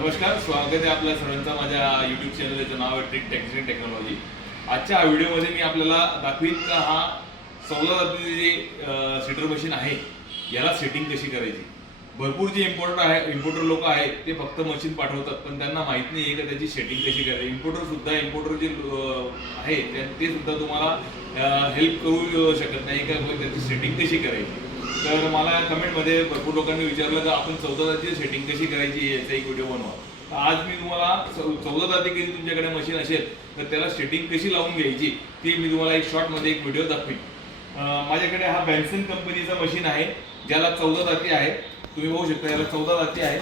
नमस्कार स्वागत आहे आपल्या सर्वांचा माझ्या युट्यूब चॅनल नाव आहे ट्रिक टेक्निक टेक्नॉलॉजी आजच्या व्हिडिओमध्ये मी आपल्याला दाखवीन का हा चौदा जातीचे जे सीटर मशीन आहे याला सेटिंग कशी करायची? भरपूर जे इम्पोर्टर आहे इम्पोर्टर लोक आहेत ते फक्त मशीन पाठवतात पण त्यांना माहीत नाही आहे का त्याची सेटिंग कशी करायची. इम्पोर्टर सुद्धा इम्पोर्टर जे आहे त्या- ते सुद्धा तुम्हाला हेल्प करू शकत नाही का म्हणजे त्याची सेटिंग कशी करायची. तर मला कमेंटमध्ये भरपूर लोकांनी विचारलं तर आपण चौदा जातीची सेटिंग कशी करायची याचा एक व्हिडिओ बनवा. आज मी तुम्हाला चौदा जाती कधी तुमच्याकडे मशीन असेल तर त्याला सेटिंग कशी लावून घ्यायची ती मी तुम्हाला एक शॉर्टमध्ये एक व्हिडिओ दाखवीन. माझ्याकडे हा बॅन्सन कंपनीचा मशीन आहे ज्याला चौदा जाती आहे तुम्ही बघू शकता याला चौदा जाती आहे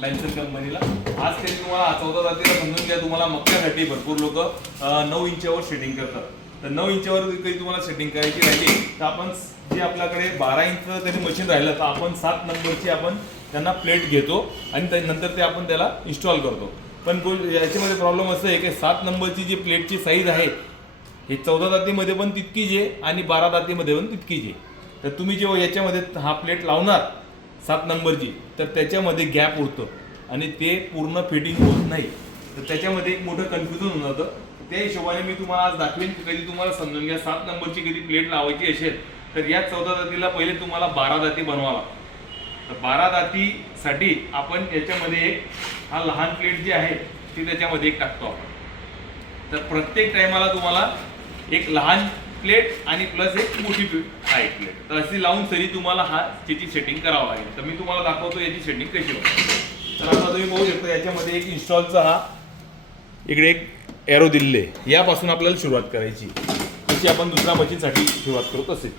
बॅन्सन कंपनीला आज त्यांनी तुम्हाला चौदा जातीला समजून घ्या तुम्हाला मक्क्यासाठी भरपूर लोक नऊ इंचावर सेटिंग करतात. तर नऊ इंचावर काही तुम्हाला सेटिंग करायची राहिली. तर आपण जे आपल्याकडे बारा इंच त्यांनी मशीन राहिलं तर आपण सात नंबरची आपण त्यांना प्लेट घेतो आणि त्या- नंतर ते आपण त्याला इन्स्टॉल करतो. पण याच्यामध्ये प्रॉब्लेम असं आहे की सात नंबरची जी प्लेटची साईज आहे हे चौदा जातीमध्ये पण तितकीच आहे आणि बारा जातीमध्ये पण तितकीच आहे तर तुम्ही जेव्हा याच्यामध्ये हा प्लेट लावणार सात नंबरची तर त्याच्यामध्ये गॅप उरतं आणि ते पूर्ण फिटिंग होत नाही. तर त्याच्यामध्ये एक मोठं कन्फ्युजन होऊन जातं. त्या हिशोबाने मी तुम्हाला आज दाखवेन की कधी तुम्हाला समजून घ्या. सात नंबरची कधी प्लेट लावायची असेल तर या चौदा जातीला पहिले तुम्हाला बारा जाती बनवा लागतात. तर बारा जातीसाठी आपण याच्यामध्ये एक हा लहान प्लेट जी आहे ती त्याच्यामध्ये एक टाकतो आपण. तर प्रत्येक टायमाला तुम्हाला एक लहान प्लेट आणि प्लस एक मोठी आहे प्लेट तर अशी लावून तरी तुम्हाला हा त्याची सेटिंग करावं लागेल. तर मी तुम्हाला दाखवतो याची सेटिंग कशी होते. तर आता तुम्ही बघू शकता याच्यामध्ये एक इन्स्टॉलचा हा इकडे एक एरो दिल्ले यापासून आपल्याला सुरुवात करायची. तशी आपण दुसऱ्या मशीनसाठी सुरुवात करू तसेच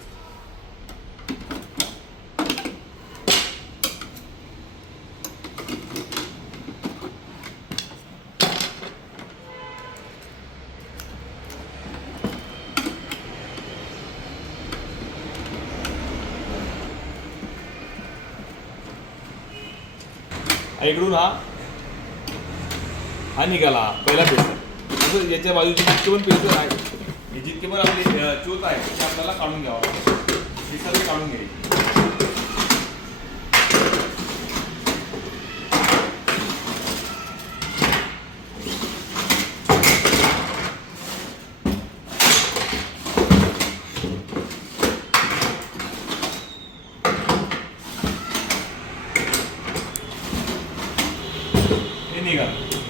इकडून हा. हा निघाला. पहिला पेपर. तसंच याच्या बाजूचे जितके पण पेपर आहे हे जितके पण आपले अ, चोच आहे ते आपल्याला काढून घ्यावं लागतं. हे सगळे काढून घ्यायचे हे निघालं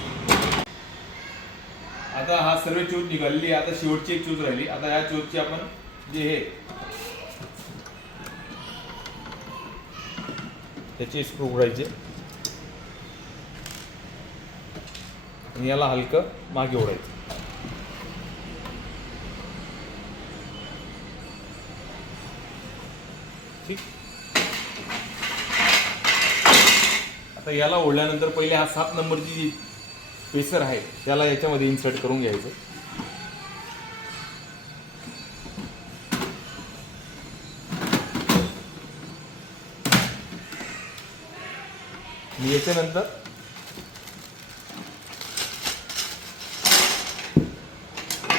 आता हा सर्व चूज निघालेली आता शेवटची एक चूज राहिली. आता या चूजची आपण जे हे त्याचे स्क्रू उघडायचे. आणि याला हलकं मागे ओढायचं. ठीक? आता याला ओढल्यानंतर पहिले हा सात नंबरची जी पेसर आहे त्याला याच्यामध्ये इन्सर्ट करून घ्यायचं. याच्यानंतर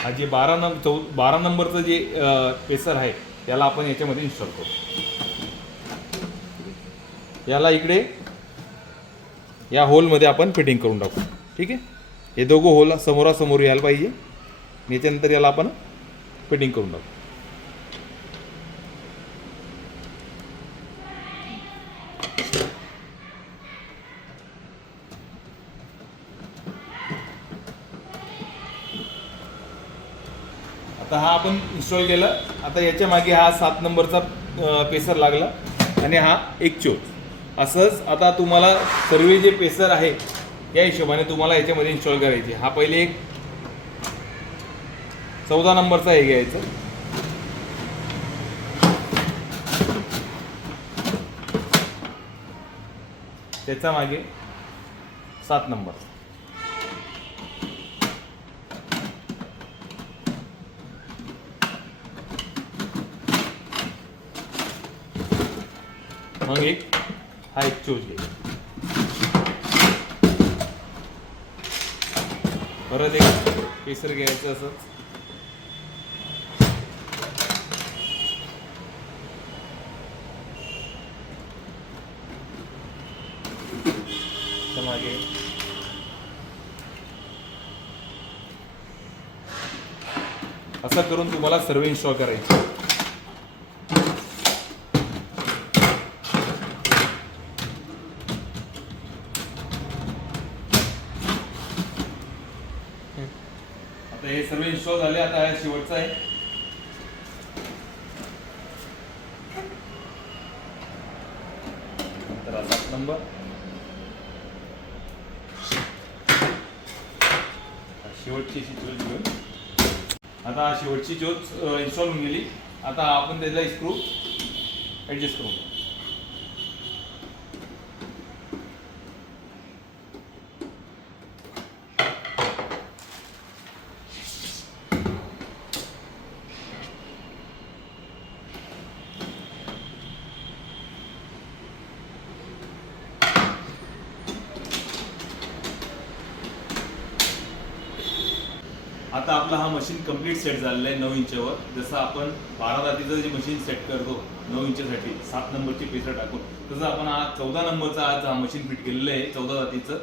हा जे बारा नंबर चौ बारा नंबरचं जे पेसर आहे त्याला आपण याच्यामध्ये इन्स्टॉल करू. याला इकडे या होलमध्ये आपण फिटिंग करून टाकू. ठीक आहे? हे दोघं होला समोरासमोर यायला पाहिजे. आणि याच्यानंतर याला आपण फिटिंग करून टाकू. आता हा आपण इन्स्टॉल केला. आता याच्या मागे हा सात नंबरचा पेसर लागला. आणि हा एक चोच असंच आता तुम्हाला सर्व जे पेसर आहे या हिशोबाने तुम्हाला याच्यामध्ये इन्स्टॉल करायचे हा पहिले एक चौदा नंबरचा हे घ्यायचं. त्याच्यामागे सात नंबर. मग एक हा एक चोज घ्यायचा परत एक केसर घ्यायचं असं. मागे. असं करून तुम्हाला सर्व इन्स्टॉल करायचं. तर हे सर्व इन्स्टॉल झाले. आता हा शेवटचा आहे. तर असा नंबर शेवटची अशी चोच घेऊन. आता शेवटची चोच इन्स्टॉल होऊन गेली. आता आपण त्याला स्क्रू ॲडजस्ट करू. आता आपला हा मशीन कंप्लीट सेट झालेला आहे नऊ इंचवर जसं आपण बारा जातीचं जे मशीन सेट करतो नऊ इंचसाठी सात नंबरची पेसर टाकून. तसं आपण हा चौदा नंबरचा आज हा मशीन फिट केलेलं आहे चौदा जातीचं.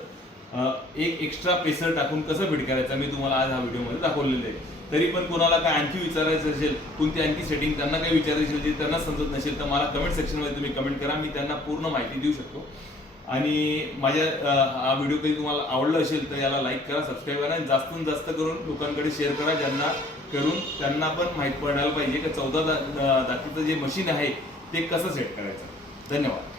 एक एक्स्ट्रा पेसर टाकून कसं फिट करायचं मी तुम्हाला आज हा व्हिडिओमध्ये दाखवलेलं आहे. तरी पण कोणाला काय आणखी विचारायचं असेल कोणती आणखी सेटिंग त्यांना काही विचारायची असेल त्यांना समजत नसेल तर मला कमेंट सेक्शनमध्ये तुम्ही कमेंट करा. मी त्यांना पूर्ण माहिती देऊ शकतो. आणि माझ्या हा व्हिडिओ काही तुम्हाला आवडला असेल तर याला लाईक करा सबस्क्राईब करा आणि जास्तीत जास्त करून लोकांकडे शेअर करा ज्यांना करून त्यांना पण माहीत पडायला पाहिजे की चौदा दा- दातीचं जे मशीन आहे ते कसं सेट करायचं. धन्यवाद.